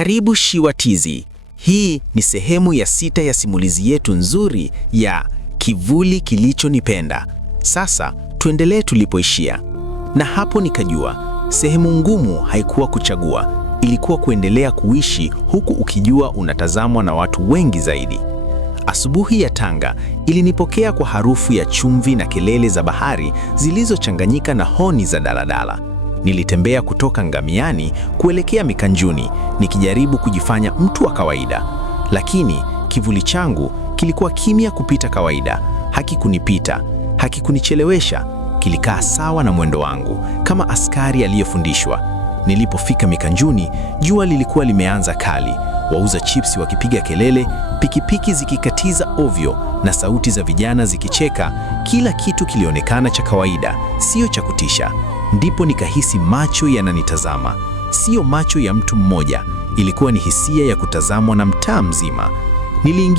Karibu Shiwa TZ. Hii ni sehemu ya 6 ya simulizi yetu nzuri ya Kivuli Kilichonipenda. Sasa tuendelee tulipoishia. Na hapo nikajua sehemu ngumu haikuwa kuchagua, ilikuwa kuendelea kuishi huku ukijua unatazamwa na watu wengi zaidi. Asubuhi ya Tanga ilinipokea kwa harufu ya chumvi na kelele za bahari zilizochanganyika na honi za daladala. Nilitembea kutoka Ngamiani kuelekea Mikanjuni nikijaribu kujifanya mtu wa kawaida, lakini kivuli changu kilikuwa kimya kupita kawaida. Hakikunipita, hakikunichelewesha, kilikaa sawa na mwendo wangu kama askari aliyefundishwa. Nilipofika Mikanjuni, jua lilikuwa limeanza kali, wauza chipsi wakipiga kelele, pikipiki zikikatiza ovyo na sauti za vijana zikicheka. Kila kitu kilionekana cha kawaida, sio cha kutisha. Ndipo nikahisi macho yananitazama, sio macho ya mtu mmoja, ilikuwa ni hisia ya kutazamwa na mtaa mzima. Niliingia